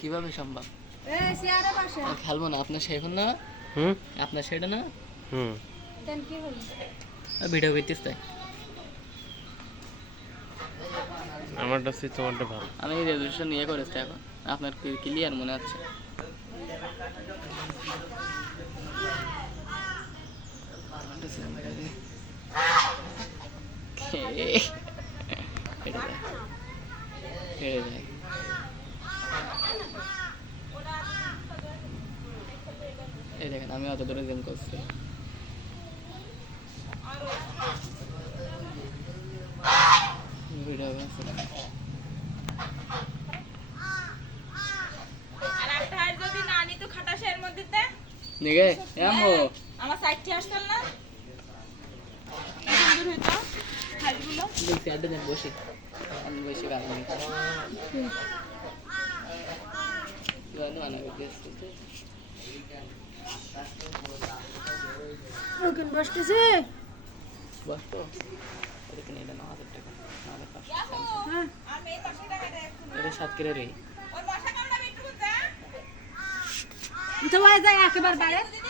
কিভাবে সম্ভব? এই চেয়ারে বসে খেলবো না, আপনার শেখুন না। আপনার সেটা না। দেন কি হলো? ভিডিও করতেছ তাই আমারটা সে তোমারটা ভালো। আমি রেজুলেশন নিয়ে করেছি এখন। আপনার ক্লিয়ার মনে হচ্ছে? এই দেখেন আমি অত দূরে জিম করছি। ভিডিও করছি আর একটা হাড় যদি না নিত খাটাসের মধ্যে তে নিগে আমো আমার সাইডটি আসতাল না সুন্দর হইতো হাড়গুলো দেখছি আড্ডা দেন বসি। আমি বসে গান গাই। ওখান বসতেছে বস তো এখানে এটা 9,000 টাকা 9,500 হ্যাঁ আর এই পাশে টাকা দেয় এটা 7 কেরে রে। ওই মশা কামড়াবে একটু বুঝা তো ওই যায় একেবারে বাইরে দিদি